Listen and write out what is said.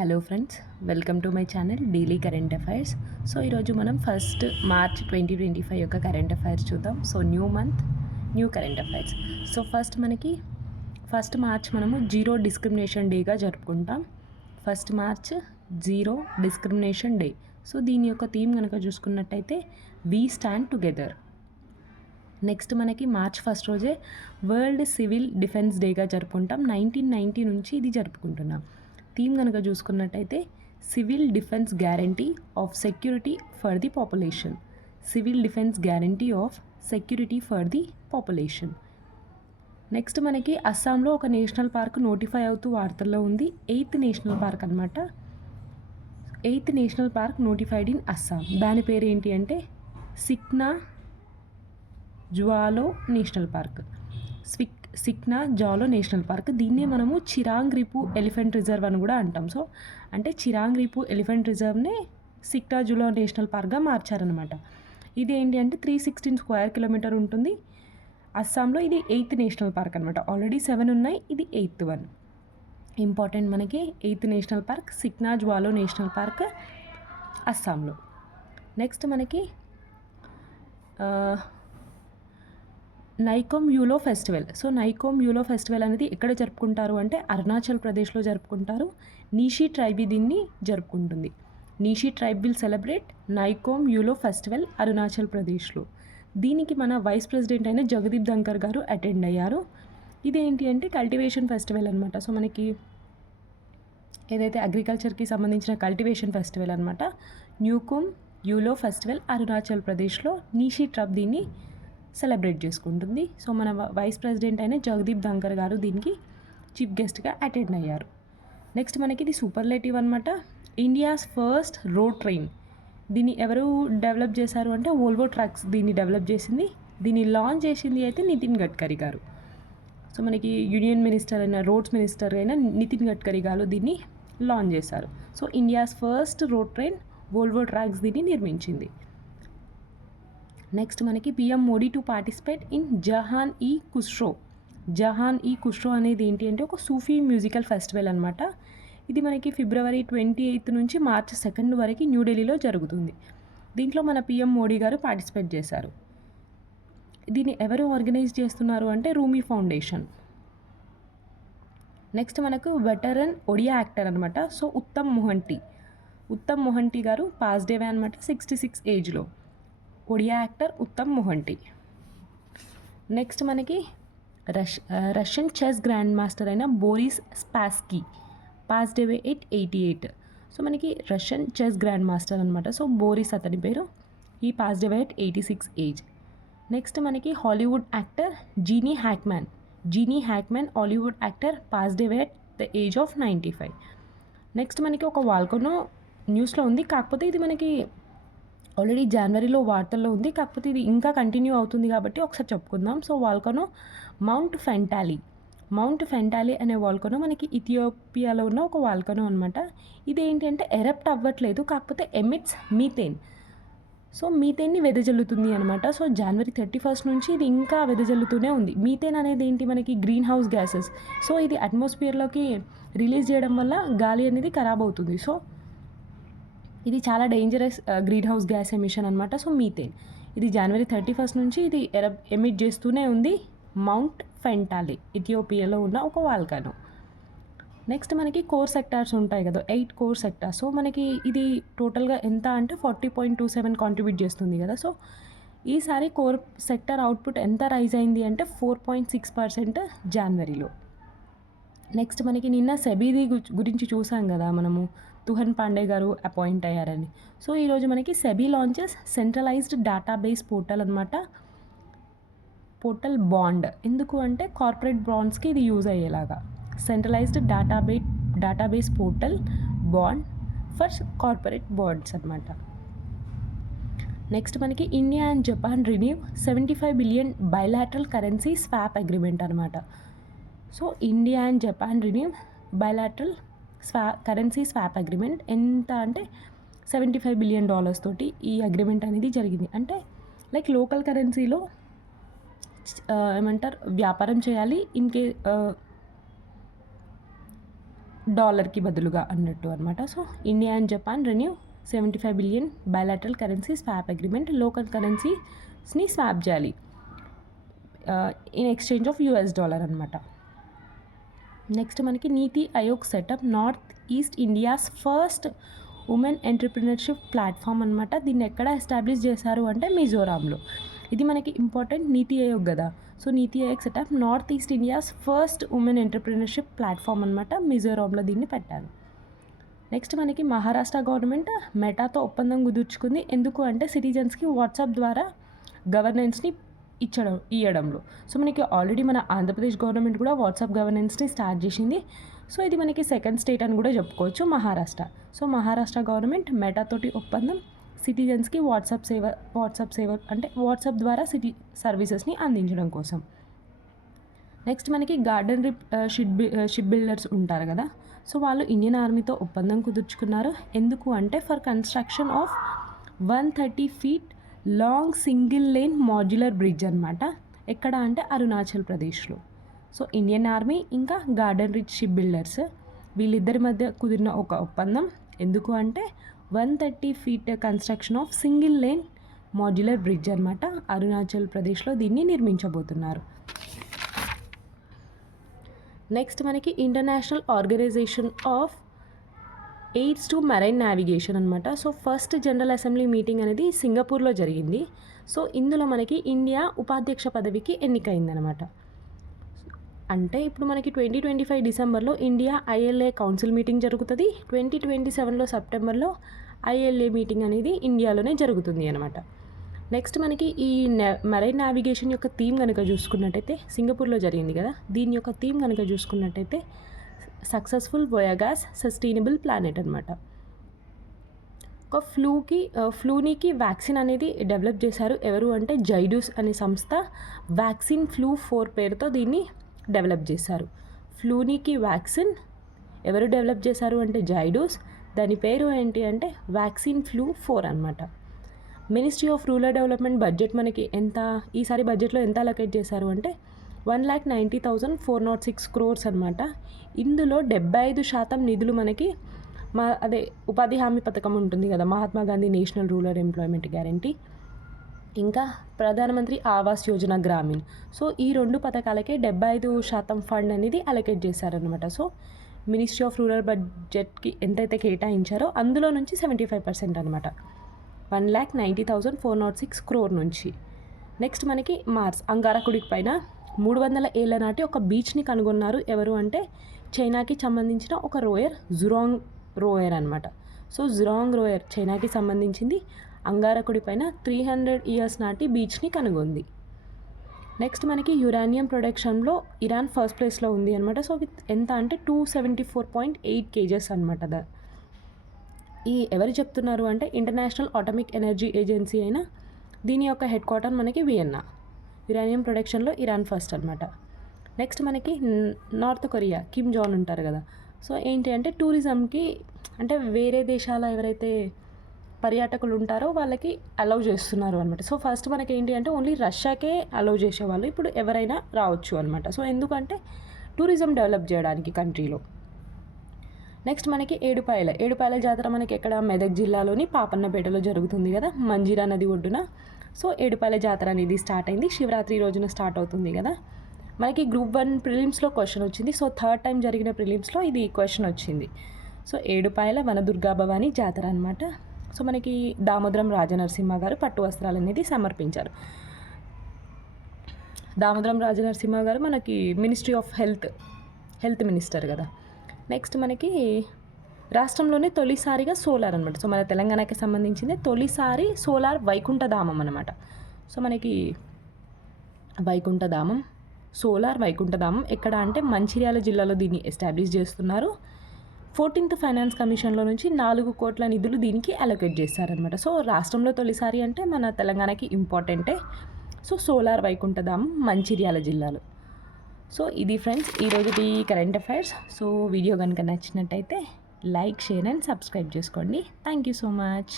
Hello friends, welcome to my channel daily current affairs. So ఈరోజు మనం 1 March 2025 యొక్క current affairs చూద్దాం. So new month, new current affairs. So first March మనము zero discrimination డేగా జరుపుకుంటాం. 1 March zero discrimination day. So దీని యొక్క theme కనుక చూసుకున్నట్టయితే వీ స్టాండ్ టుగెదర్. నెక్స్ట్ మనకి మార్చ్ 1 రోజే వరల్డ్ సివిల్ డిఫెన్స్ డేగా జరుపుకుంటాం. 1990 నుంచి ఇది జరుపుకుంటున్నాం. థీమ్ కనుక చూసుకున్నట్టయితే civil defence guarantee of security for the population. Civil defence guarantee of security for the population. Next మనకి అస్సాంలో ఒక నేషనల్ పార్క్ నోటిఫై అవుతూ వార్తల్లో ఉంది. 8th నేషనల్ పార్క్ అనమాట. 8th national park notified in Assam. దాని పేరు ఏంటి అంటే Sikhna Jwhwlao national park. Sikhna Jwhwlao national park. దీన్నే మనము చిరాంగ్ రిపు ఎలిఫెంట్ రిజర్వ్ అని కూడా అంటాం. సో అంటే చిరాంగ్ రిపు ఎలిఫెంట్ రిజర్వ్నే సిక్నా జులో నేషనల్ పార్క్గా మార్చారనమాట. ఇది ఏంటి అంటే 316 స్క్వేర్ కిలోమీటర్ ఉంటుంది. అస్సాంలో ఇది 8th నేషనల్ పార్క్ అనమాట. ఆల్రెడీ 7 ఉన్నాయి, ఇది 8th వన్. ఇంపార్టెంట్ మనకి 8th national park Sikhna Jwhwlao national park అస్సాంలో. నెక్స్ట్ మనకి Nyokum Yullo festival. So Nyokum Yullo festival అనేది ఎక్కడ జరుపుకుంటారు అంటే అరుణాచల్ ప్రదేశ్లో జరుపుకుంటారు. నీషీ ట్రైబ్ దీన్ని జరుపుకుంటుంది. Nyishi tribe will celebrate Nyokum Yullo festival Arunachal ప్రదేశ్లో. దీనికి మన వైస్ ప్రెసిడెంట్ అయిన జగదీప్ ధంకర్ గారు అటెండ్ అయ్యారు. ఇదేంటి అంటే కల్టివేషన్ ఫెస్టివల్ అనమాట. సో మనకి ఏదైతే అగ్రికల్చర్కి సంబంధించిన కల్టివేషన్ ఫెస్టివల్ అనమాట. న్యూకోమ్ యూలో ఫెస్టివల్ అరుణాచల్ ప్రదేశ్లో నీషీ ట్రైబ్ దీన్ని సెలబ్రేట్ చేసుకుంటుంది. సో మన వైస్ ప్రెసిడెంట్ అయిన జగదీప్ ధంకర్ గారు దీనికి చీఫ్ గెస్ట్గా అటెండ్ అయ్యారు. నెక్స్ట్ మనకి ఇది సూపర్లేటివ్ అనమాట. India's first road train. దీన్ని ఎవరు డెవలప్ చేశారు అంటే వోల్వో ట్రక్స్ దీన్ని డెవలప్ చేసింది. దీన్ని లాంచ్ చేసింది అయితే నితిన్ గడ్కరీ గారు. సో మనకి యూనియన్ మినిస్టర్ అయిన రోడ్స్ మినిస్టర్ అయిన నితిన్ గడ్కరీ గారు దీన్ని లాంచ్ చేశారు. So India's first road train Volvo trucks దీన్ని నిర్మించింది. నెక్స్ట్ మనకి PM Modi to participate in Jahan ఈ ఖుష్రో. జహాన్ ఈ ఖుష్రో అనేది ఏంటి అంటే ఒక సూఫీ మ్యూజికల్ ఫెస్టివల్ అనమాట. ఇది మనకి ఫిబ్రవరి 28 నుంచి మార్చ్ 2 వరకు న్యూఢిల్లీలో జరుగుతుంది. దీంట్లో మన పిఎం మోడీ గారు పార్టిసిపేట్ చేశారు. దీన్ని ఎవరు ఆర్గనైజ్ చేస్తున్నారు అంటే రూమీ ఫౌండేషన్. నెక్స్ట్ మనకు వెటరన్ ఒడియా యాక్టర్ అనమాట. So Uttam Mohanty garu passed away అనమాట 66 ఏజ్లో. ఒడియా యాక్టర్ ఉత్తమ్ మొహంటి. నెక్స్ట్ మనకి రష్యన్ చెస్ గ్రాండ్ మాస్టర్ అయిన Boris Spassky passed away at 88. So మనకి రష్యన్ చెస్ గ్రాండ్ మాస్టర్ అనమాట. సో బోరిస్ అతని పేరు. ఈ passed away at 86 age. Next మనకి Hollywood actor Gene Hackman Hollywood actor passed away at the age of 95. Next మనకి ఒక volcano న్యూస్లో ఉంది. కాకపోతే ఇది మనకి ఆల్రెడీ జనవరిలో వార్తల్లో ఉంది. కాకపోతే ఇది ఇంకా కంటిన్యూ అవుతుంది కాబట్టి ఒకసారి చెప్పుకుందాం. సో వాల్కనో మౌంట్ ఫెంటాలీ అనే వాల్కనో మనకి ఇథియోపియాలో ఉన్న ఒక వాల్కనో అనమాట. ఇది ఏంటి అంటే ఎరప్ట్ అవ్వట్లేదు, కాకపోతే ఎమిట్స్ మీథేన్. సో మీథేన్ని వెదజల్లుతుంది అనమాట. సో జనవరి 31 నుంచి ఇది ఇంకా వెదజల్లుతూనే ఉంది. మీథేన్ అనేది ఏంటి మనకి గ్రీన్ హౌస్ గ్యాసెస్. సో ఇది అట్మాస్ఫియర్లోకి రిలీజ్ చేయడం వల్ల గాలి అనేది ఖరాబ్ అవుతుంది. సో ఇది చాలా dangerous green house gas emission అనమాట. సో మీథేన్ ఇది జనవరి 31 నుంచి ఇది ఎమిట్ చేస్తూనే ఉంది. మౌంట్ ఫెంటాలీ ఇథియోపియాలో ఉన్న ఒక వాల్కనో. నెక్స్ట్ మనకి కోర్ సెక్టార్స్ ఉంటాయి కదా, 8 కోర్ సెక్టార్స్. సో మనకి ఇది టోటల్గా ఎంత అంటే 40.27 కాంట్రిబ్యూట్ చేస్తుంది కదా. సో ఈసారి కోర్ సెక్టార్ అవుట్పుట్ ఎంత రైజ్ అయింది అంటే 4.6% జనవరిలో. నెక్స్ట్ మనకి నిన్న సెబీది గురించి చూసాం కదా మనము, తుహన్ పాండే గారు అపాయింట్ అయ్యారని. సో ఈరోజు మనకి SEBI launches centralised database portal అనమాట. పోర్టల్ బాండ్ ఎందుకు అంటే కార్పొరేట్ బాండ్స్కి ఇది యూజ్ అయ్యేలాగా. Centralised database portal bond for corporate bonds అనమాట. నెక్స్ట్ మనకి India and Japan renew $75 billion bilateral currency swap agreement అనమాట. So India and Japan renew bilateral currency swap agreement. ఎంత అంటే $75 బిలియన్ తోటి ఈ అగ్రిమెంట్ అనేది జరిగింది. అంటే లైక్ లోకల్ కరెన్సీలో ఏమంటారు వ్యాపారం చేయాలి. డాలర్కి బదులుగా అన్నట్టు అనమాట. So India and Japan renew 75 billion bilateral currency swap agreement. Local కరెన్సీస్ని స్వాప్ చేయాలి in exchange of US dollar అనమాట. నెక్స్ట్ మనకి NITI Aayog setup, north east India's first women entrepreneurship platform అనమాట. దీన్ని ఎక్కడ ఎస్టాబ్లిష్ చేశారు అంటే మిజోరాంలో. ఇది మనకి ఇంపార్టెంట్, నీతి ఆయోగ్ కదా. సో నీతి Aayog setup north east India's first women entrepreneurship platform అనమాట. మిజోరాంలో దీన్ని పెట్టారు. నెక్స్ట్ మనకి మహారాష్ట్ర గవర్నమెంట్ మెటాతో ఒప్పందం కుదుర్చుకుంది. ఎందుకు అంటే సిటిజన్స్కి వాట్సాప్ ద్వారా గవర్నెన్స్ని ఇవ్వడంలో. సో మనకి ఆల్రెడీ మన ఆంధ్రప్రదేశ్ గవర్నమెంట్ కూడా వాట్సాప్ గవర్నెన్స్ని స్టార్ట్ చేసింది. సో ఇది మనకి సెకండ్ స్టేట్ అని కూడా చెప్పుకోవచ్చు మహారాష్ట్ర. సో మహారాష్ట్ర గవర్నమెంట్ మెటాతోటి ఒప్పందం సిటిజన్స్కి వాట్సాప్ సేవ అంటే వాట్సాప్ ద్వారా సర్వీసెస్ని అందించడం కోసం. నెక్స్ట్ మనకి గార్డెన్ షిప్ బిల్డర్స్ ఉంటారు కదా. సో వాళ్ళు ఇండియన్ ఆర్మీతో ఒప్పందం కుదుర్చుకున్నారు. ఎందుకు అంటే for construction of 130 feet long single lane modular bridge అనమాట. ఎక్కడ అంటే అరుణాచల్ ప్రదేశ్లో. సో ఇండియన్ ఆర్మీ ఇంకా గార్డెన్ రిచ్ షిప్ బిల్డర్స్ వీళ్ళిద్దరి మధ్య కుదిరిన ఒక ఒప్పందం. ఎందుకు అంటే 130 feet construction of single lane modular bridge అనమాట. అరుణాచల్ ప్రదేశ్లో దీన్ని నిర్మించబోతున్నారు. నెక్స్ట్ మనకి international organisation of aids to marine navigation అనమాట. So first general assembly meeting అనేది సింగపూర్లో జరిగింది. సో ఇందులో మనకి ఇండియా ఉపాధ్యక్ష పదవికి ఎన్నికైందనమాట. అంటే ఇప్పుడు మనకి 2025 డిసెంబర్లో ఇండియా ఐఎల్ఏ కౌన్సిల్ మీటింగ్ జరుగుతుంది. 2027 సెప్టెంబర్లో ఐఎల్ఏ మీటింగ్ అనేది ఇండియాలోనే జరుగుతుంది అనమాట. నెక్స్ట్ మనకి ఈ మెరైన్ నావిగేషన్ యొక్క థీమ్ కనుక చూసుకున్నట్టయితే సింగపూర్లో జరిగింది కదా. దీని యొక్క థీమ్ కనుక చూసుకున్నట్టయితే సక్సెస్ఫుల్ వోయాగాస్ సస్టైనబుల్ ప్లానెట్ అనమాట. ఒక ఫ్లూనీకి వ్యాక్సిన్ అనేది డెవలప్ చేశారు. ఎవరు అంటే జైడూస్ అనే సంస్థ వ్యాక్సిన్ ఫ్లూ 4 పేరుతో దీన్ని డెవలప్ చేశారు. ఫ్లూనీకి వ్యాక్సిన్ ఎవరు డెవలప్ చేశారు అంటే జైడూస్. దాని పేరు ఏంటి అంటే వ్యాక్సిన్ ఫ్లూ 4 అనమాట. Ministry of rural development budget మనకి ఈసారి బడ్జెట్లో ఎంత అలొకేట్ చేశారు అంటే 1,90,406 crores అనమాట. ఇందులో 75% నిధులు మనకి ఉపాధి హామీ పథకం ఉంటుంది కదా, Mahatma Gandhi national rural employment guarantee, ఇంకా ప్రధానమంత్రి ఆవాస్ యోజన గ్రామీణ్. సో ఈ 2 పథకాలకే 75% ఫండ్ అనేది అలొకేట్ చేశారనమాట. సో మినిస్ట్రీ ఆఫ్ రూరల్ బడ్జెట్కి ఎంతైతే కేటాయించారో అందులో నుంచి 75% అనమాట. 1,90,406 crore నుంచి. నెక్స్ట్ మనకి మార్స్ అంగారకుడి పైన 300 ఏళ్ల నాటి ఒక బీచ్ని కనుగొన్నారు. ఎవరు అంటే చైనాకి సంబంధించిన ఒక జురాంగ్ రోయర్ అనమాట. సో జురాంగ్ రోయర్ చైనాకి సంబంధించింది. అంగారకుడి పైన 300 years నాటి బీచ్ని కనుగొంది. నెక్స్ట్ మనకి యురేనియం ప్రొడక్షన్లో ఇరాన్ ఫస్ట్ ప్లేస్లో ఉంది అనమాట. సో ఎంత అంటే 274.8 kgs అనమాట. ఎవరు చెప్తున్నారు అంటే ఇంటర్నేషనల్ అటామిక్ ఎనర్జీ ఏజెన్సీ అయిన దీని యొక్క హెడ్ క్వార్టర్ మనకి వియన్నా. యురేనియం ప్రొడక్షన్లో ఇరాన్ ఫస్ట్ అనమాట. నెక్స్ట్ మనకి నార్త్ కొరియా కిమ్ జాన్ ఉంటారు కదా. సో ఏంటి అంటే టూరిజంకి అంటే వేరే దేశాల ఎవరైతే పర్యాటకులు ఉంటారో వాళ్ళకి అలౌ చేస్తున్నారు అనమాట. సో ఫస్ట్ మనకి ఏంటి అంటే ఓన్లీ రష్యాకే అలౌ చేసేవాళ్ళు, ఇప్పుడు ఎవరైనా రావచ్చు అనమాట. సో ఎందుకంటే టూరిజం డెవలప్ చేయడానికి కంట్రీలో. నెక్స్ట్ మనకి ఏడుపాయల జాతర మనకి ఎక్కడ మెదక్ జిల్లాలోని పాపన్నపేటలో జరుగుతుంది కదా, మంజీరా నది ఒడ్డున. సో ఏడుపాయల జాతర అనేది స్టార్ట్ అయింది, శివరాత్రి రోజున స్టార్ట్ అవుతుంది కదా. మనకి గ్రూప్ 1 ప్రిలిమ్స్లో క్వశ్చన్ వచ్చింది. సో 3rd time జరిగిన ప్రిలిమ్స్లో ఇది క్వశ్చన్ వచ్చింది. సో ఏడుపాయల వనదుర్గా భవాని జాతర అనమాట. సో మనకి దామోదరం రాజనరసింహ గారు పట్టు వస్త్రాలు అనేది సమర్పించారు. దామోదరం రాజనరసింహ గారు మనకి మినిస్ట్రీ ఆఫ్ హెల్త్ మినిస్టర్ కదా. నెక్స్ట్ మనకి రాష్ట్రంలోనే తొలిసారిగా సోలార్ అనమాట. సో మన తెలంగాణకి సంబంధించింది తొలిసారి సోలార్ వైకుంఠధామం అనమాట. సో మనకి సోలార్ వైకుంఠధామం ఎక్కడ అంటే మంచిర్యాల జిల్లాలో దీన్ని ఎస్టాబ్లిష్ చేస్తున్నారు. 14th ఫైనాన్స్ కమిషన్లో నుంచి 4 కోట్ల నిధులు దీనికి అలొకేట్ చేశారనమాట. సో రాష్ట్రంలో తొలిసారి అంటే మన తెలంగాణకి ఇంపార్టెంటే. సో సోలార్ వైకుంఠధామం మంచిర్యాల జిల్లాలో. సో ఇది ఫ్రెండ్స్ ఈరోజుది కరెంట్ అఫైర్స్. సో వీడియో కనుక నచ్చినట్టయితే లైక్, షేర్ అండ్ సబ్స్క్రైబ్ చేసుకోండి. Thank you so much.